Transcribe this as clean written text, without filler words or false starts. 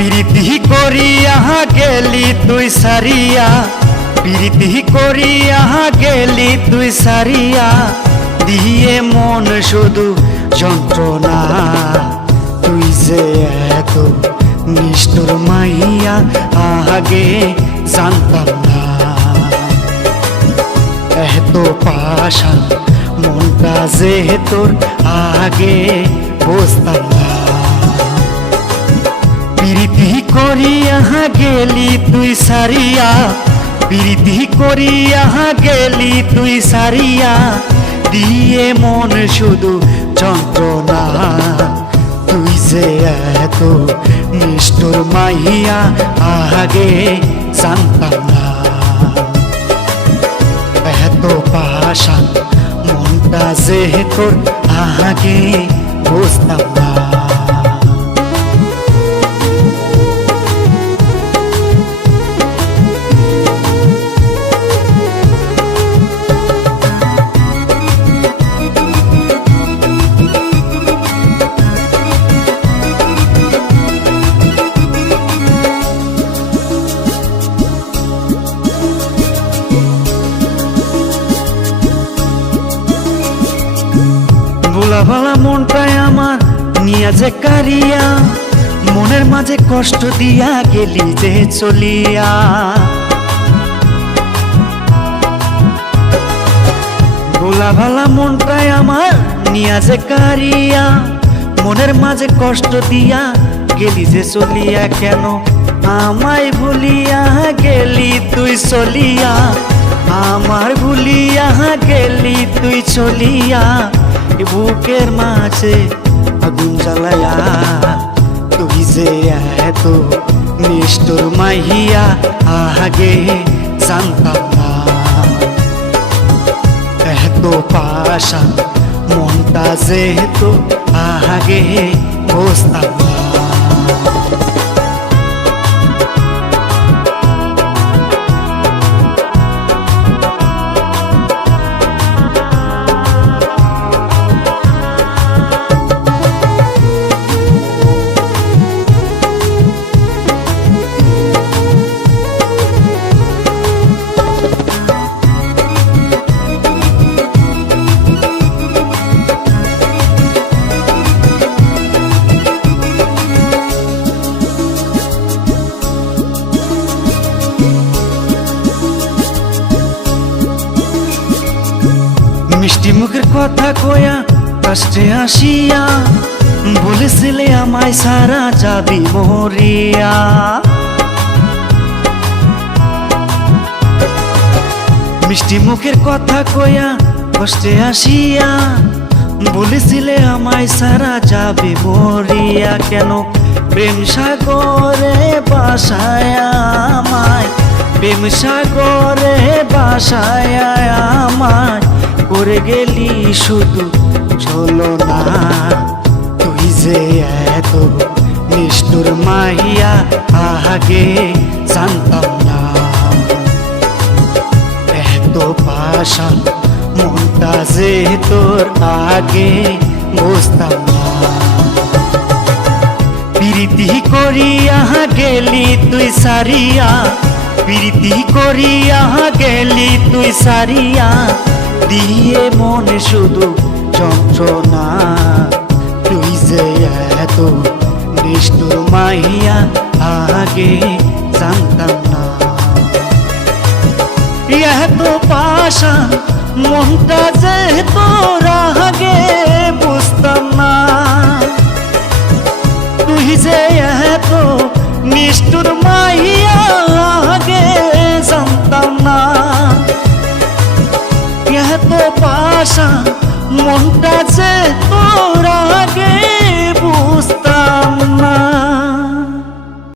প্রীতি করিয়া গেলি তুই সারিয়া, প্রীতি করিয়া গেলি তুই সারিয়া, দিয়ে মন শুধু যন্ত্রণা। তুই যে এত নিষ্ঠুর মাইয়া আগে জানতাম না, এত পাশা মনটা যে তোর আগে বুঝতাম না। প্রীতি করিয়া গেলি তুই সারিয়া, প্রীতি করিয়া গেলি তুই সারিয়া, দিয়ে মন শুধু যন্ত্রণা। তুই যে এত নিষ্ঠুর মাইয়া আগে জানতাম না, এত পাশা মনটা যে তোর আগে বুঝতাম না। ভোলা ভালা মনটাই আমার নিয়া যে কারিয়া, মনের মাঝে কষ্ট দিয়া গেলি যে চলিয়া। ভোলা ভালা মনটাই আমার নিয়া যে কারিয়া, মনের মাঝে কষ্ট দিয়া গেলি যে চলিয়া। কেন আমায় ভুলিয়া গেলি তুই চলিয়া, আমার ভুলিয়া গেলি তুই চলিয়া। বুকের মাঝে আগুন জ্বালায়া, তুই যে এত নিষ্ঠুর মাইয়া আগে জানতাম না, এত পাশা মনটা যে তো আগে বুঝতাম না। মিষ্টি মুখের কথা কয়া কষ্টে আসিয়া, বলেছিলে আমায় সারা যাবি মরিয়া। মিষ্টি মুখের কথা কয়া কষ্টে আসিয়া, বলেছিলে আমায় সারা যাবি মরিয়া। কেন প্রেম সাগরে বাসায় আমায়, প্রেম সাগরে বাসায় আমায় করে গেলি শুধু চলো না। তুই যে এত নিষ্ঠুর মাইয়া আগে জানতাম না, এত পাশা মনটা যে তোর আগে বুঝতাম না। প্রীতি করিয়া গেলি তুই সারিয়া, প্রীতি করিয়া গেলি তুই সারিয়া, দিয়ে মনে শুধু যন্ত্রণা। তুই যে এত নিষ্ঠুর মাইয়া আগে জানতাম না, এত পাশা মনটা যে তোর আগে বুঝতাম না। তুই যে